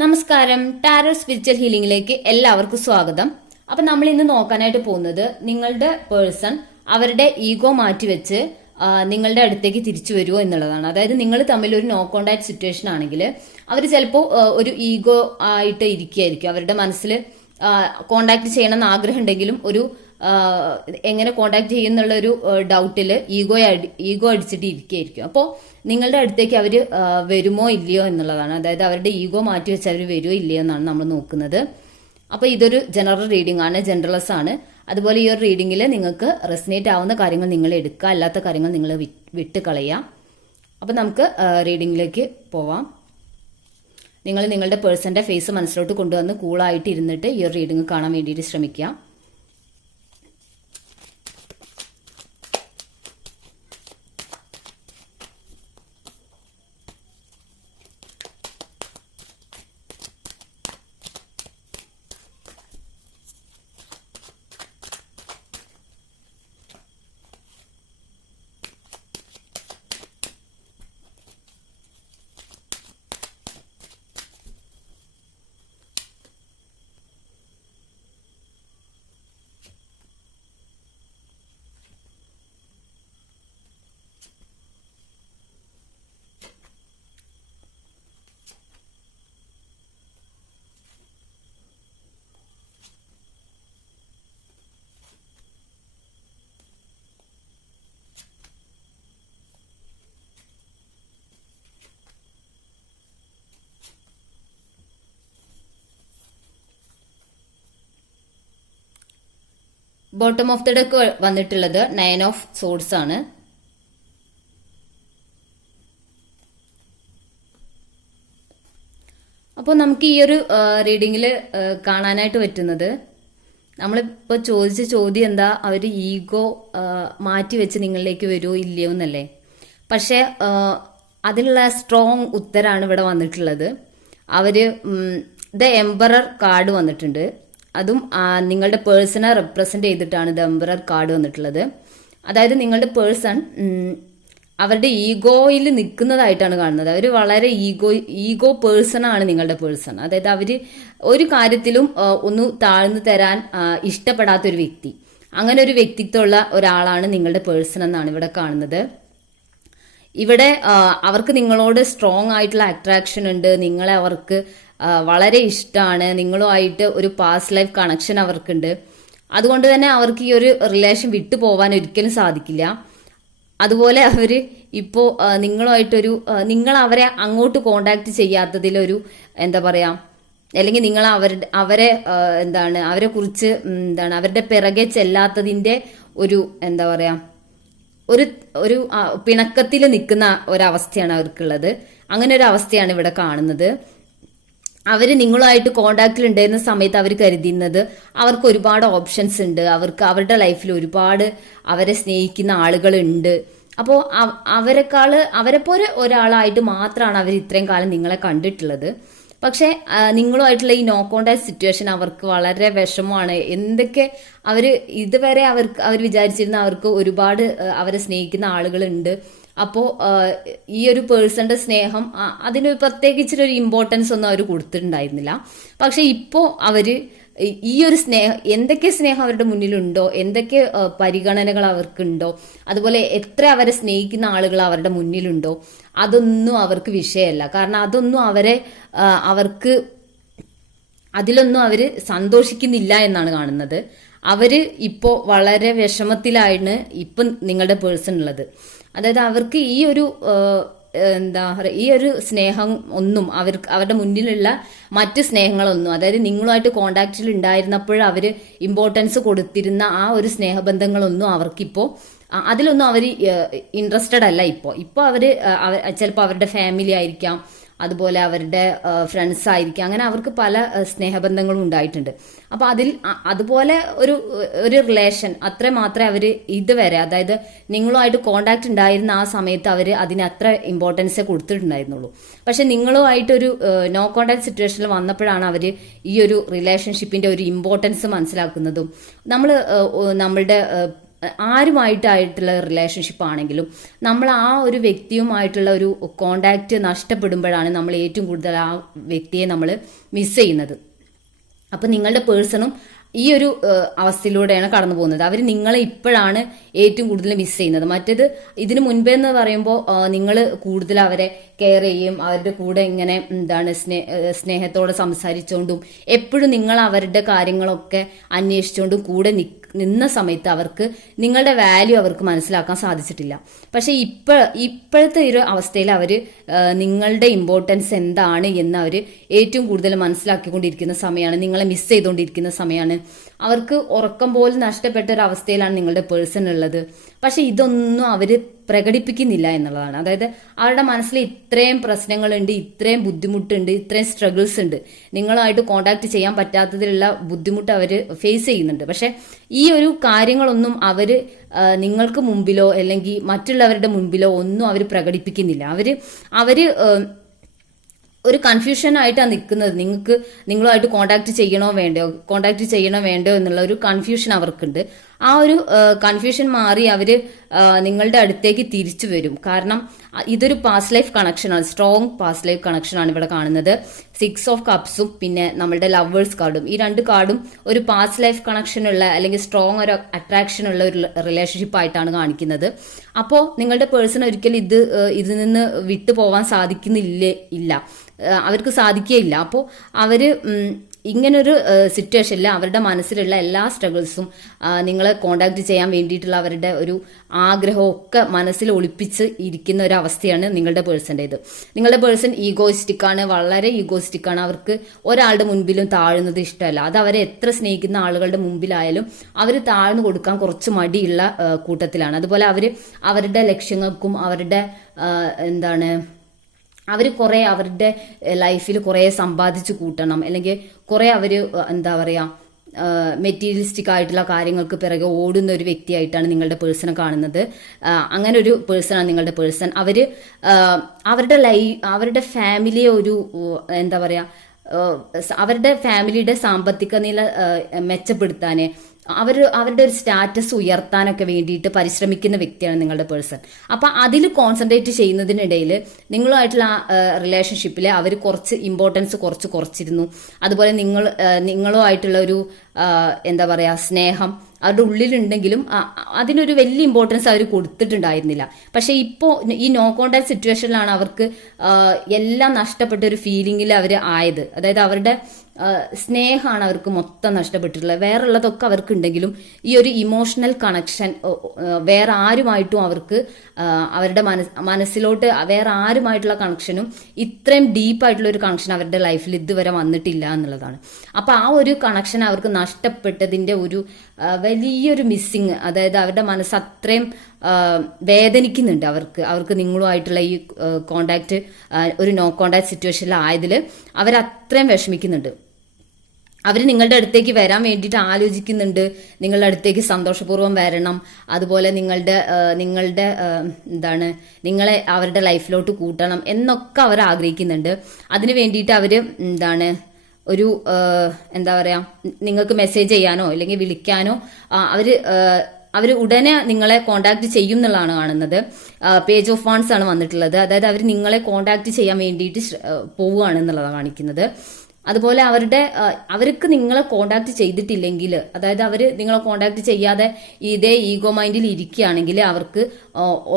നമസ്കാരം. Tarot spiritual ഹീലിംഗിലേക്ക് എല്ലാവർക്കും സ്വാഗതം. അപ്പൊ നമ്മൾ ഇന്ന് നോക്കാനായിട്ട് പോകുന്നത് നിങ്ങളുടെ പേഴ്സൺ അവരുടെ ഈഗോ മാറ്റിവെച്ച് നിങ്ങളുടെ അടുത്തേക്ക് തിരിച്ചു വരുമോ എന്നുള്ളതാണ്. അതായത് നിങ്ങൾ തമ്മിൽ ഒരു നോ കോണ്ടാക്ട് സിറ്റുവേഷൻ ആണെങ്കിൽ അവർ ചിലപ്പോൾ ഒരു ഈഗോ ആയിട്ട് ഇരിക്കുകയായിരിക്കും. അവരുടെ മനസ്സിൽ കോണ്ടാക്ട് ചെയ്യണമെന്ന് ആഗ്രഹം ഉണ്ടെങ്കിലും ഒരു എങ്ങനെ കോണ്ടാക്ട് ചെയ്യുന്നുള്ള ഒരു ഡൗട്ടില് ഈഗോ അടിച്ചിട്ട് ഇരിക്കുകയായിരിക്കും. അപ്പോൾ നിങ്ങളുടെ അടുത്തേക്ക് അവർ വരുമോ ഇല്ലയോ എന്നുള്ളതാണ്. അതായത് അവരുടെ ഈഗോ മാറ്റി വെച്ച് അവർ വരുമോ ഇല്ലയോ എന്നാണ് നമ്മൾ നോക്കുന്നത്. അപ്പോൾ ഇതൊരു ജനറൽ റീഡിംഗ് ആണ്, ജനറൽസ് ആണ്. അതുപോലെ ഈ ഒരു റീഡിംഗിൽ നിങ്ങൾക്ക് റെസിനേറ്റ് ആവുന്ന കാര്യങ്ങൾ നിങ്ങൾ എടുക്കുക, അല്ലാത്ത കാര്യങ്ങൾ നിങ്ങൾ വിട്ട് കളയുക. അപ്പോൾ നമുക്ക് റീഡിംഗിലേക്ക് പോവാം. നിങ്ങൾ നിങ്ങളുടെ പേഴ്സന്റെ ഫേസ് മനസ്സിലോട്ട് കൊണ്ടുവന്ന് കൂളായിട്ട് ഇരുന്നിട്ട് ഈ ഒരു റീഡിംഗ് കാണാൻ വേണ്ടിയിട്ട് ശ്രമിക്കുക. ബോട്ടം ഓഫ് ദ ഡെക്ക് വന്നിട്ടുള്ളത് 9 ഓഫ് സോഡ്സ് ആണ്. അപ്പോൾ നമുക്ക് ഈ ഒരു റീഡിങ്ങിൽ കാണാനായിട്ട് പറ്റുന്നത്, നമ്മളിപ്പോൾ ചോദിച്ച ചോദ്യം എന്താ, അവർ ഈഗോ മാറ്റി വെച്ച് നിങ്ങളിലേക്ക് വരുമോ ഇല്ലയോ എന്നല്ലേ. പക്ഷെ അതിനുള്ള സ്ട്രോങ് ഉത്തരാണ് ഇവിടെ വന്നിട്ടുള്ളത്. അവര് ദ എംപറർ കാർഡ് വന്നിട്ടുണ്ട്. അതും നിങ്ങളുടെ പേഴ്സണെ റെപ്രസെന്റ് ചെയ്തിട്ടാണ് ദ എംപറർ കാർഡ് വന്നിട്ടുള്ളത്. അതായത് നിങ്ങളുടെ പേഴ്സൺ അവരുടെ ഈഗോയിൽ നിൽക്കുന്നതായിട്ടാണ് കാണുന്നത്. അവർ വളരെ ഈഗോ പേഴ്സൺ ആണ് നിങ്ങളുടെ പേഴ്സൺ. അതായത് അവര് ഒരു കാര്യത്തിലും ഒന്ന് താഴ്ന്നു തരാൻ ഇഷ്ടപ്പെടാത്തൊരു വ്യക്തി, അങ്ങനെ ഒരു വ്യക്തിത്വമുള്ള ഒരാളാണ് നിങ്ങളുടെ പേഴ്സൺ എന്നാണ് ഇവിടെ കാണുന്നത്. ഇവിടെ അവർക്ക് നിങ്ങളോട് സ്ട്രോങ് ആയിട്ടുള്ള അട്രാക്ഷൻ ഉണ്ട്. നിങ്ങളെ അവർക്ക് വളരെ ഇഷ്ടമാണ്. നിങ്ങളുമായിട്ട് ഒരു പാസ്റ്റ് ലൈഫ് കണക്ഷൻ അവർക്കുണ്ട്. അതുകൊണ്ട് തന്നെ അവർക്ക് ഈ ഒരു റിലേഷൻ വിട്ടു പോവാൻ ഒരിക്കലും സാധിക്കില്ല. അതുപോലെ അവര് ഇപ്പോ നിങ്ങളുമായിട്ടൊരു നിങ്ങൾ അവരെ അങ്ങോട്ട് കോണ്ടാക്ട് ചെയ്യാത്തതിലൊരു എന്താ പറയാ, അല്ലെങ്കിൽ നിങ്ങൾ അവരെ അവരെ കുറിച്ച് അവരുടെ പിറകെ ചെല്ലാത്തതിന്റെ ഒരു എന്താ പറയാ, ഒരു പിണക്കത്തിൽ നിൽക്കുന്ന ഒരവസ്ഥയാണ് അവർക്കുള്ളത്. അങ്ങനെ ഒരു അവസ്ഥയാണ് ഇവിടെ കാണുന്നത്. അവര് നിങ്ങളുമായിട്ട് കോണ്ടാക്റ്റിൽ ഉണ്ടായിരുന്ന സമയത്ത് അവർ കരുതുന്നത് അവർക്ക് ഒരുപാട് ഓപ്ഷൻസ് ഉണ്ട്, അവർക്ക് അവരുടെ ലൈഫിൽ ഒരുപാട് അവരെ സ്നേഹിക്കുന്ന ആളുകളുണ്ട്. അപ്പോൾ അവരെ പോലെ ഒരാളായിട്ട് മാത്രമാണ് അവർ ഇത്രയും കാലം നിങ്ങളെ കണ്ടിട്ടുള്ളത്. പക്ഷെ നിങ്ങളുമായിട്ടുള്ള ഈ നോ കോണ്ടാക്ട് സിറ്റുവേഷൻ അവർക്ക് വളരെ വിഷമമാണ്. എന്തൊക്കെ ഇതുവരെ അവർ വിചാരിച്ചിരുന്ന അവർക്ക് ഒരുപാട് അവരെ സ്നേഹിക്കുന്ന ആളുകളുണ്ട്. അപ്പോ ഈ ഒരു പേഴ്സന്റെ സ്നേഹം അതിന് പ്രത്യേകിച്ചൊരു ഇമ്പോർട്ടൻസ് ഒന്നും അവർ കൊടുത്തിട്ടുണ്ടായിരുന്നില്ല. പക്ഷെ ഇപ്പോ അവര് ഈ ഒരു എന്തൊക്കെ സ്നേഹം അവരുടെ മുന്നിലുണ്ടോ, എന്തൊക്കെ പരിഗണനകൾ അവർക്കുണ്ടോ, അതുപോലെ എത്ര അവരെ സ്നേഹിക്കുന്ന ആളുകൾ അവരുടെ മുന്നിലുണ്ടോ, അതൊന്നും അവർക്ക് വിഷയമല്ല. കാരണം അതൊന്നും അവർക്ക് അതിലൊന്നും അവര് സന്തോഷിക്കുന്നില്ല എന്നാണ് കാണുന്നത്. അവര് ഇപ്പോ വളരെ വിഷമത്തിലാണ് ഇപ്പം നിങ്ങളുടെ പേഴ്സൺ ഉള്ളത്. അതായത് അവർക്ക് ഈ ഒരു ഈ ഒരു സ്നേഹം ഒന്നും അവരുടെ മുന്നിലുള്ള മറ്റ് സ്നേഹങ്ങളൊന്നും, അതായത് നിങ്ങളുമായിട്ട് കോണ്ടാക്റ്റിൽ ഉണ്ടായിരുന്നപ്പോൾ അവര് ഇമ്പോർട്ടൻസ് കൊടുത്തിരുന്ന ആ ഒരു സ്നേഹബന്ധങ്ങളൊന്നും അവർക്കിപ്പോ അതിലൊന്നും അവർ ഇൻട്രസ്റ്റഡ് അല്ല. ഇപ്പോ അവര് ചിലപ്പോൾ അവരുടെ ഫാമിലി ആയിരിക്കാം, അതുപോലെ അവരുടെ ഫ്രണ്ട്സ് ആയിരിക്കും, അങ്ങനെ അവർക്ക് പല സ്നേഹബന്ധങ്ങളും ഉണ്ടായിട്ടുണ്ട്. അപ്പൊ അതുപോലെ ഒരു റിലേഷൻ അത്ര മാത്രമേ അവര് ഇതുവരെ, അതായത് നിങ്ങളുമായിട്ട് കോണ്ടാക്ട് ഉണ്ടായിരുന്ന ആ സമയത്ത് അവര് അതിന് അത്ര ഇമ്പോർട്ടൻസേ കൊടുത്തിട്ടുണ്ടായിരുന്നുള്ളൂ. പക്ഷെ നിങ്ങളുമായിട്ടൊരു നോ കോണ്ടാക്ട് സിറ്റുവേഷനിൽ വന്നപ്പോഴാണ് അവര് ഈ ഒരു റിലേഷൻഷിപ്പിന്റെ ഒരു ഇമ്പോർട്ടൻസ് മനസ്സിലാക്കുന്നതും നമ്മളുടെ ആരുമായിട്ടായിട്ടുള്ള റിലേഷൻഷിപ്പ് ആണെങ്കിലും നമ്മൾ ആ ഒരു വ്യക്തിയുമായിട്ടുള്ള ഒരു കോണ്ടാക്ട് നഷ്ടപ്പെടുമ്പോഴാണ് നമ്മൾ ഏറ്റവും കൂടുതൽ ആ വ്യക്തിയെ നമ്മൾ മിസ് ചെയ്യുന്നത്. അപ്പം നിങ്ങളുടെ പേഴ്സണും ഈ ഒരു അവസ്ഥയിലൂടെയാണ് കടന്നു പോകുന്നത്. അവർ നിങ്ങളെ ഇപ്പോഴാണ് ഏറ്റവും കൂടുതൽ മിസ് ചെയ്യുന്നത്. മറ്റേത് ഇതിനു മുൻപേ എന്ന് പറയുമ്പോൾ നിങ്ങൾ കൂടുതൽ അവരെ കെയർ ചെയ്യും, അവരുടെ കൂടെ ഇങ്ങനെ സ്നേഹത്തോടെ സംസാരിച്ചുകൊണ്ടും എപ്പോഴും നിങ്ങൾ അവരുടെ കാര്യങ്ങളൊക്കെ അന്വേഷിച്ചുകൊണ്ടും കൂടെ നിന്ന സമയത്ത് അവർക്ക് നിങ്ങളുടെ വാല്യൂ അവർക്ക് മനസ്സിലാക്കാൻ സാധിച്ചിട്ടില്ല. പക്ഷെ ഇപ്പോഴത്തെ ഒരു അവസ്ഥയിൽ അവർ നിങ്ങളുടെ ഇമ്പോർട്ടൻസ് എന്താണ് എന്ന് അവർ ഏറ്റവും കൂടുതൽ മനസ്സിലാക്കിക്കൊണ്ടിരിക്കുന്ന സമയമാണ്, നിങ്ങളെ മിസ് ചെയ്തുകൊണ്ടിരിക്കുന്ന സമയമാണ്. അവർക്ക് ഉറക്കം പോലും നഷ്ടപ്പെട്ട ഒരു അവസ്ഥയിലാണ് നിങ്ങളുടെ പേഴ്സൺ ഉള്ളത്. പക്ഷെ ഇതൊന്നും അവർ പ്രകടിപ്പിക്കുന്നില്ല എന്നുള്ളതാണ്. അതായത് അവരുടെ മനസ്സിൽ ഇത്രയും പ്രശ്നങ്ങളുണ്ട്, ഇത്രയും ബുദ്ധിമുട്ടുണ്ട്, ഇത്രയും സ്ട്രഗിൾസ് ഉണ്ട്, നിങ്ങളുമായിട്ട് കോണ്ടാക്ട് ചെയ്യാൻ പറ്റാത്തതിലുള്ള ബുദ്ധിമുട്ട് അവർ ഫേസ് ചെയ്യുന്നുണ്ട്. പക്ഷെ ഈ ഒരു കാര്യങ്ങളൊന്നും അവർ നിങ്ങൾക്ക് മുമ്പിലോ അല്ലെങ്കിൽ മറ്റുള്ളവരുടെ മുമ്പിലോ ഒന്നും അവർ പ്രകടിപ്പിക്കുന്നില്ല. അവര് ഒരു കൺഫ്യൂഷൻ ആയിട്ടാണ് നിൽക്കുന്നത്. നിങ്ങളുമായിട്ട് കോണ്ടാക്ട് ചെയ്യണോ വേണ്ടോ എന്നുള്ള ഒരു കൺഫ്യൂഷൻ അവർക്കുണ്ട്. ആ ഒരു കൺഫ്യൂഷൻ മാറി അവര് നിങ്ങളുടെ അടുത്തേക്ക് തിരിച്ചു വരും. കാരണം ഇതൊരു പാസ്റ്റ് ലൈഫ് കണക്ഷനാണ്, സ്ട്രോങ് പാസ്റ്റ് ലൈഫ് കണക്ഷനാണ് ഇവിടെ കാണുന്നത്. 6 ഓഫ് കപ്സും പിന്നെ നമ്മളുടെ ലവേഴ്സ് കാർഡും, ഈ 2 കാർഡും ഒരു പാസ്റ്റ് ലൈഫ് കണക്ഷനുള്ള അല്ലെങ്കിൽ സ്ട്രോങ് ഒരു അട്രാക്ഷൻ ഉള്ള ഒരു റിലേഷൻഷിപ്പ് ആയിട്ടാണ് കാണിക്കുന്നത്. അപ്പോൾ നിങ്ങളുടെ പേഴ്സൺ ഒരിക്കലും ഇതിൽ നിന്ന് വിട്ടുപോകാൻ ഇല്ല, അവർക്ക് സാധിക്കുകയില്ല. അപ്പോൾ അവര് ഇങ്ങനൊരു സിറ്റുവേഷനിൽ അവരുടെ മനസ്സിലുള്ള എല്ലാ സ്ട്രഗിൾസും നിങ്ങളെ കോണ്ടാക്ട് ചെയ്യാൻ വേണ്ടിയിട്ടുള്ള അവരുടെ ഒരു ആഗ്രഹവും ഒക്കെ മനസ്സിൽ ഒളിപ്പിച്ച് ഇരിക്കുന്ന ഒരു അവസ്ഥയാണ് നിങ്ങളുടെ പേഴ്സൻ്റേത്. നിങ്ങളുടെ പേഴ്സൺ ഈഗോയിസ്റ്റിക്കാണ്, വളരെ ഈഗോയിസ്റ്റിക്കാണ്. അവർക്ക് ഒരാളുടെ മുൻപിലും താഴുന്നത് ഇഷ്ടമല്ല. അത് അവരെ എത്ര സ്നേഹിക്കുന്ന ആളുകളുടെ മുമ്പിലായാലും അവർ താഴ്ന്നു കൊടുക്കാൻ കുറച്ച് മടിയുള്ള കൂട്ടത്തിലാണ്. അതുപോലെ അവരുടെ ലക്ഷ്യങ്ങൾക്കും അവരുടെ അവർ കുറെ അവരുടെ ലൈഫിൽ കുറെ സമ്പാദിച്ചു കൂട്ടണം, അല്ലെങ്കിൽ കുറെ അവര് മെറ്റീരിയലിസ്റ്റിക് ആയിട്ടുള്ള കാര്യങ്ങൾക്ക് പിറകെ ഓടുന്ന ഒരു വ്യക്തിയായിട്ടാണ് നിങ്ങളുടെ പേഴ്സണെ കാണുന്നത്. അങ്ങനെ ഒരു പേഴ്സണാണ് നിങ്ങളുടെ പേഴ്സൺ. അവരുടെ ഫാമിലിയെ അവരുടെ ഫാമിലിയുടെ സാമ്പത്തിക നില മെച്ചപ്പെടുത്താന് അവരുടെ ഒരു സ്റ്റാറ്റസ് ഉയർത്താനൊക്കെ വേണ്ടിയിട്ട് പരിശ്രമിക്കുന്ന വ്യക്തിയാണ് നിങ്ങളുടെ പേഴ്സൺ. അപ്പൊ അതിൽ കോൺസെൻട്രേറ്റ് ചെയ്യുന്നതിനിടയിൽ നിങ്ങളുമായിട്ടുള്ള റിലേഷൻഷിപ്പിൽ അവർ കുറച്ച് ഇമ്പോർട്ടൻസ് കുറച്ചിരുന്നു. അതുപോലെ നിങ്ങളുമായിട്ടുള്ള ഒരു സ്നേഹം അവരുടെ ഉള്ളിലുണ്ടെങ്കിലും അതിനൊരു വലിയ ഇമ്പോർട്ടൻസ് അവർ കൊടുത്തിട്ടുണ്ടായിരുന്നില്ല. പക്ഷെ ഇപ്പോൾ ഈ നോ കോണ്ടാക്ട് സിറ്റുവേഷനിലാണ് അവർക്ക് എല്ലാം നഷ്ടപ്പെട്ട ഒരു ഫീലിംഗിൽ അവർ ആയത്. അതായത് അവരുടെ സ്നേഹമാണ് അവർക്ക് മൊത്തം നഷ്ടപ്പെട്ടിട്ടുള്ളത്. വേറെ ഉള്ളതൊക്കെ അവർക്ക് ഉണ്ടെങ്കിലും ഈ ഒരു ഇമോഷണൽ കണക്ഷൻ വേറെ ആരുമായിട്ടും അവർക്ക് അവരുടെ മനസ്സിലോട്ട് വേറെ ആരുമായിട്ടുള്ള കണക്ഷനും ഇത്രയും ഡീപ്പായിട്ടുള്ള ഒരു കണക്ഷൻ അവരുടെ ലൈഫിൽ ഇതുവരെ വന്നിട്ടില്ല എന്നുള്ളതാണ്. അപ്പൊ ആ ഒരു കണക്ഷൻ അവർക്ക് നഷ്ടപ്പെട്ടതിന്റെ ഒരു വലിയൊരു മിസ്സിങ്, അതായത് അവരുടെ മനസ്സ് അത്രയും വേദനിക്കുന്നുണ്ട്. അവർക്ക് നിങ്ങളുമായിട്ടുള്ള ഈ കോണ്ടാക്ട് ഒരു നോ കോണ്ടാക്ട് സിറ്റുവേഷനിൽ ആയതിൽ അവരത്രയും വിഷമിക്കുന്നുണ്ട്. അവർ നിങ്ങളുടെ അടുത്തേക്ക് വരാൻ വേണ്ടിയിട്ട് ആലോചിക്കുന്നുണ്ട്, നിങ്ങളുടെ അടുത്തേക്ക് സന്തോഷപൂർവ്വം വരണം, അതുപോലെ നിങ്ങളെ അവരുടെ ലൈഫിലോട്ട് കൂട്ടണം എന്നൊക്കെ അവർ ആഗ്രഹിക്കുന്നുണ്ട്. അതിനു വേണ്ടിയിട്ട് അവര് നിങ്ങൾക്ക് മെസ്സേജ് ചെയ്യാനോ അല്ലെങ്കിൽ വിളിക്കാനോ അവർ ഉടനെ നിങ്ങളെ കോണ്ടാക്ട് ചെയ്യും എന്നുള്ളതാണ് കാണുന്നത്. പേജ് ഓഫ് വാൺസ് ആണ് വന്നിട്ടുള്ളത്. അതായത് അവർ നിങ്ങളെ കോണ്ടാക്ട് ചെയ്യാൻ വേണ്ടിയിട്ട് പോവുകയാണ് എന്നുള്ളതാണ് കാണിക്കുന്നത്. അതുപോലെ അവർക്ക് നിങ്ങളെ കോണ്ടാക്ട് ചെയ്തിട്ടില്ലെങ്കിൽ, അതായത് നിങ്ങളെ കോണ്ടാക്ട് ചെയ്യാതെ ഇതേ ഈഗോ മൈൻഡിൽ ഇരിക്കുകയാണെങ്കിൽ അവർക്ക്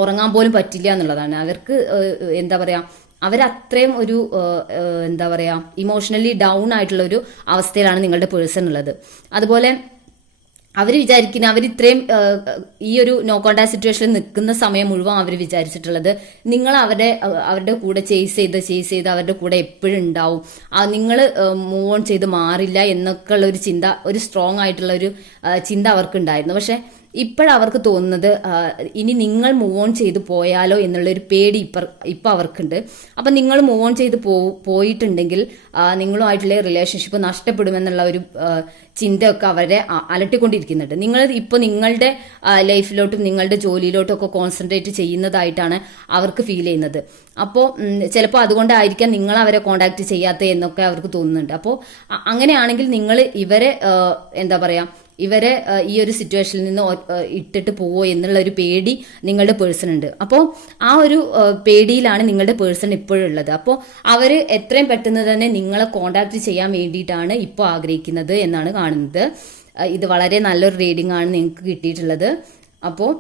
ഉറങ്ങാൻ പോലും പറ്റില്ല എന്നുള്ളതാണ്. അവർക്ക് അവരത്രയും ഒരു ഇമോഷണലി ഡൗൺ ആയിട്ടുള്ള ഒരു അവസ്ഥയിലാണ് നിങ്ങളുടെ പേഴ്സൺ ഉള്ളത്. അതുപോലെ അവർ വിചാരിക്കുന്ന അവരിത്രയും ഈ ഒരു നോ കോണ്ടാക്ട് സിറ്റുവേഷനിൽ നിൽക്കുന്ന സമയം മുഴുവൻ അവർ വിചാരിച്ചിട്ടുള്ളത് നിങ്ങൾ അവരുടെ കൂടെ ചേസ് ചെയ്ത് അവരുടെ കൂടെ എപ്പോഴും ഉണ്ടാവും, നിങ്ങൾ മൂവ് ഓൺ ചെയ്ത് മാറില്ല എന്നൊക്കെ ഉള്ള ഒരു ചിന്ത, ഒരു സ്ട്രോങ് ആയിട്ടുള്ള ഒരു ചിന്ത അവർക്കുണ്ടായിരുന്നു. പക്ഷെ ഇപ്പോഴവർക്ക് തോന്നുന്നത് ഇനി നിങ്ങൾ മൂവ് ഓൺ ചെയ്ത് പോയാലോ എന്നുള്ളൊരു പേടി ഇപ്പം അവർക്കുണ്ട്. അപ്പം നിങ്ങൾ മൂവ് ഓൺ ചെയ്ത് പോയിട്ടുണ്ടെങ്കിൽ നിങ്ങളുമായിട്ടുള്ള റിലേഷൻഷിപ്പ് നഷ്ടപ്പെടുമെന്നുള്ള ഒരു ചിന്തയൊക്കെ അവരെ അലട്ടിക്കൊണ്ടിരിക്കുന്നുണ്ട്. ഇപ്പോൾ നിങ്ങളുടെ ലൈഫിലോട്ടും നിങ്ങളുടെ ജോലിയിലോട്ടും ഒക്കെ കോൺസെൻട്രേറ്റ് ചെയ്യുന്നതായിട്ടാണ് അവർക്ക് ഫീൽ ചെയ്യുന്നത്. അപ്പോൾ ചിലപ്പോൾ അതുകൊണ്ടായിരിക്കാം നിങ്ങൾ അവരെ കോണ്ടാക്ട് ചെയ്യാത്ത എന്നൊക്കെ അവർക്ക് തോന്നുന്നുണ്ട്. അപ്പോൾ അങ്ങനെയാണെങ്കിൽ നിങ്ങൾ ഇവരെ ഇവരെ ഈ ഒരു സിറ്റുവേഷനിൽ നിന്ന് ഇട്ടിട്ട് പോവോ എന്നുള്ള ഒരു പേടി നിങ്ങളുടെ പേഴ്സൺ ഉണ്ട്. അപ്പോൾ ആ ഒരു പേടിയിലാണ് നിങ്ങളുടെ പേഴ്സൺ ഇപ്പോഴുള്ളത്. അപ്പോൾ അവര് എത്രയും പെട്ടെന്ന് തന്നെ നിങ്ങളെ കോണ്ടാക്ട് ചെയ്യാൻ വേണ്ടിയിട്ടാണ് ഇപ്പോൾ ആഗ്രഹിക്കുന്നത് എന്നാണ് കാണുന്നത്. ഇത് വളരെ നല്ലൊരു റീഡിംഗ് ആണ് നിങ്ങൾക്ക് കിട്ടിയിട്ടുള്ളത്. അപ്പോൾ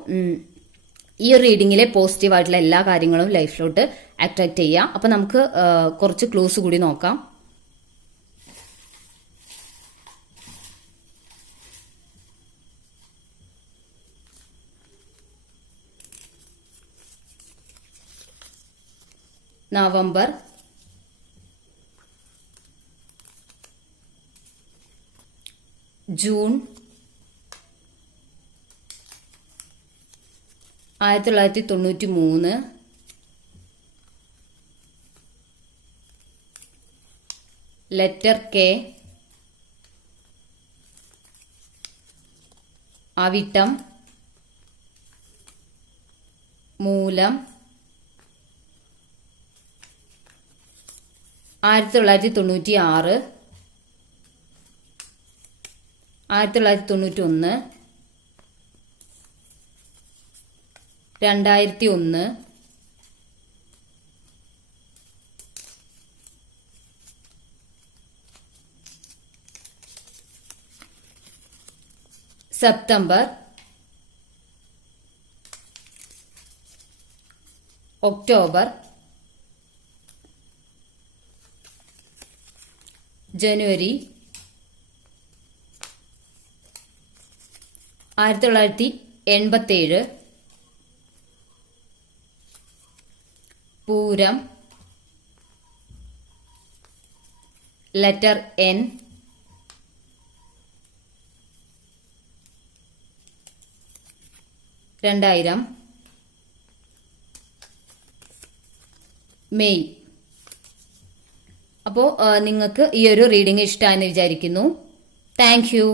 ഈ ഒരു റീഡിങ്ങിലെ പോസിറ്റീവ് ആയിട്ടുള്ള എല്ലാ കാര്യങ്ങളും ലൈഫിലോട്ട് അട്രാക്ട് ചെയ്യാം. അപ്പൊ നമുക്ക് കുറച്ച് ക്ലൂസ് കൂടി നോക്കാം. November, June 1993, letter K, Avittam, മൂലം, 1996, 1991, 2001, സെപ്റ്റംബർ, ഒക്ടോബർ, ജനുവരി, 1987, പൂരം, ലെറ്റർ എൻ, രണ്ടായിരം, മെയ്. അപ്പോൾ നിങ്ങൾക്ക് ഈ ഒരു റീഡിംഗ് ഇഷ്ടമായെന്ന് വിചാരിക്കുന്നു. Thank you.